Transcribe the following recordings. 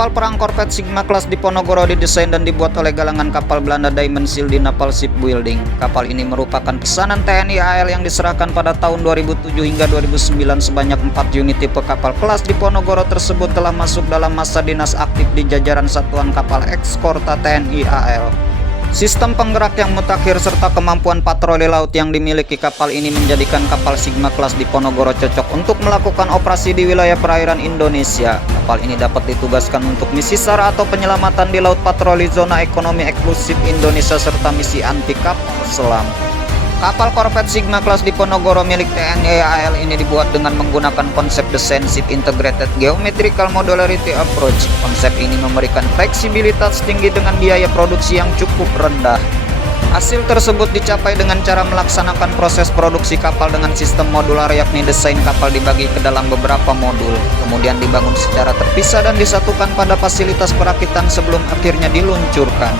Kapal perang korvet Sigma kelas Diponegoro didesain dan dibuat oleh galangan kapal Belanda Diamond Seal di Naval Shipbuilding. Kapal ini merupakan pesanan TNI AL yang diserahkan pada tahun 2007 hingga 2009. Sebanyak 4 unit tipe kapal kelas Diponegoro tersebut telah masuk dalam masa dinas aktif di jajaran Satuan Kapal Ekskorta TNI AL. Sistem penggerak yang mutakhir serta kemampuan patroli laut yang dimiliki kapal ini menjadikan kapal Sigma kelas Diponegoro cocok untuk melakukan operasi di wilayah perairan Indonesia. Kapal ini dapat ditugaskan untuk misi SAR atau penyelamatan di laut, patroli zona ekonomi eksklusif Indonesia, serta misi anti kapal selam. Kapal korvet Sigma kelas Diponegoro milik TNI AL ini dibuat dengan menggunakan konsep desain Ship Integrated Geometrical Modularity Approach. Konsep ini memberikan fleksibilitas tinggi dengan biaya produksi yang cukup rendah. Hasil tersebut dicapai dengan cara melaksanakan proses produksi kapal dengan sistem modular, yakni desain kapal dibagi ke dalam beberapa modul, kemudian dibangun secara terpisah dan disatukan pada fasilitas perakitan sebelum akhirnya diluncurkan.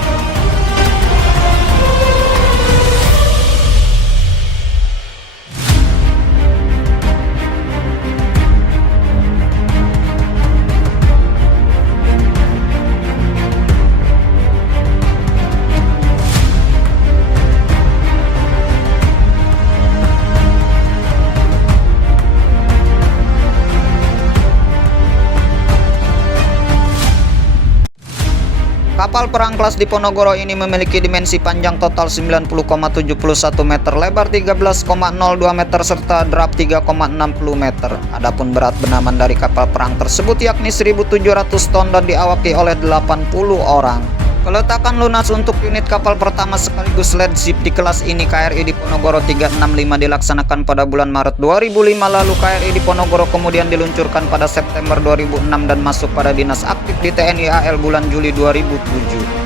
Kapal perang kelas Diponegoro ini memiliki dimensi panjang total 90,71 meter, lebar 13,02 meter, serta drap 3,60 meter. Adapun berat benaman dari kapal perang tersebut yakni 1.700 ton dan diawaki oleh 80 orang. Peletakan lunas untuk unit kapal pertama sekaligus lead ship di kelas ini, KRI Diponegoro 365, dilaksanakan pada bulan Maret 2005 lalu. KRI Diponegoro kemudian diluncurkan pada September 2006 dan masuk pada dinas aktif di TNI AL bulan Juli 2007.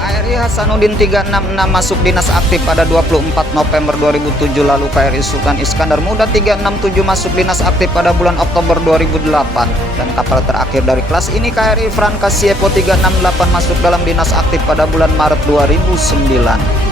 KRI Hasanuddin 366 masuk dinas aktif pada 24 November 2007 lalu. KRI Sultan Iskandar Muda 367 masuk dinas aktif pada bulan Oktober 2008. Dan kapal terakhir dari kelas ini, KRI Franca Siepo 368, masuk dalam dinas aktif pada bulan Maret 2009.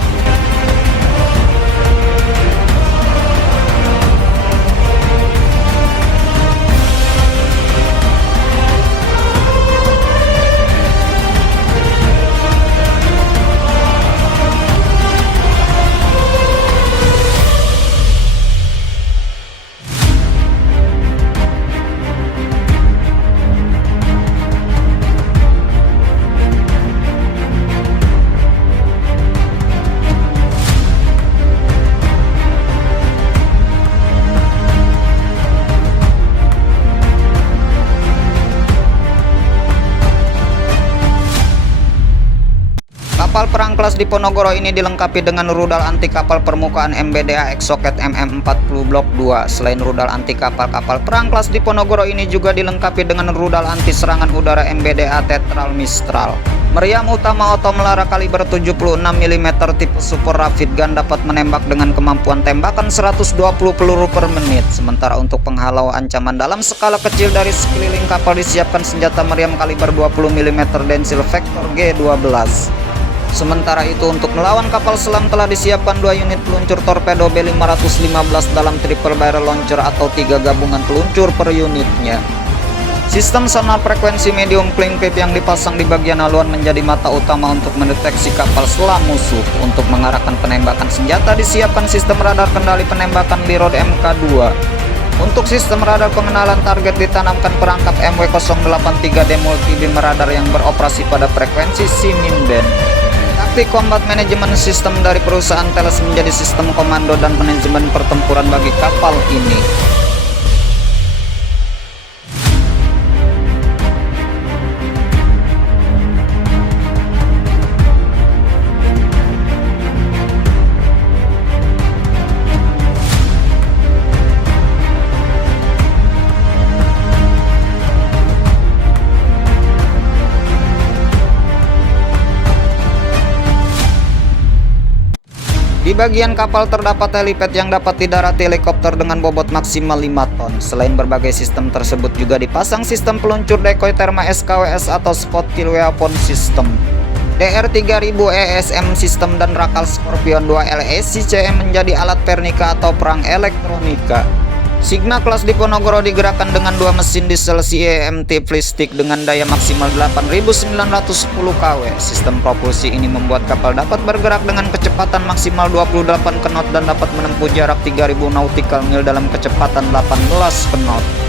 Kapal perang kelas Diponegoro ini dilengkapi dengan rudal anti kapal permukaan MBDA Exocet MM40 Blok 2. Selain rudal anti kapal perang kelas Diponegoro ini juga dilengkapi dengan rudal anti serangan udara MBDA Tetral Mistral. Meriam utama Auto Melara kaliber 76 mm tipe Super Rapid Gun dapat menembak dengan kemampuan tembakan 120 peluru per menit. Sementara untuk penghalau ancaman dalam skala kecil dari sekeliling kapal disiapkan senjata meriam kaliber 20 mm Densil Vector G12. Sementara itu untuk melawan kapal selam telah disiapkan 2 unit peluncur torpedo B515 dalam triple barrel launcher atau 3 gabungan peluncur per unitnya. Sistem sonar frekuensi medium clean pip yang dipasang di bagian haluan menjadi mata utama untuk mendeteksi kapal selam musuh. Untuk mengarahkan penembakan senjata disiapkan sistem radar kendali penembakan Lirod MK2. Untuk sistem radar pengenalan target ditanamkan perangkap MW083D multi-beam radar yang beroperasi pada frekuensi Simin Band. Taktik Combat Management System dari perusahaan Thales menjadi sistem komando dan manajemen pertempuran bagi kapal ini. Di bagian kapal terdapat helipad yang dapat didarati helikopter dengan bobot maksimal 5 ton. Selain berbagai sistem tersebut juga dipasang sistem peluncur decoy Therma SKWS atau Spot Kill Weapon System, DR3000 ESM System, dan Rakal Scorpion 2 LSCCM menjadi alat pernika atau perang elektronika. Sigma kelas Diponegoro digerakkan dengan dua mesin diesel CEMT Plistik dengan daya maksimal 8.910 kW. Sistem propulsi ini membuat kapal dapat bergerak dengan kecepatan maksimal 28 knot dan dapat menempuh jarak 3.000 nautical mil dalam kecepatan 18 knot.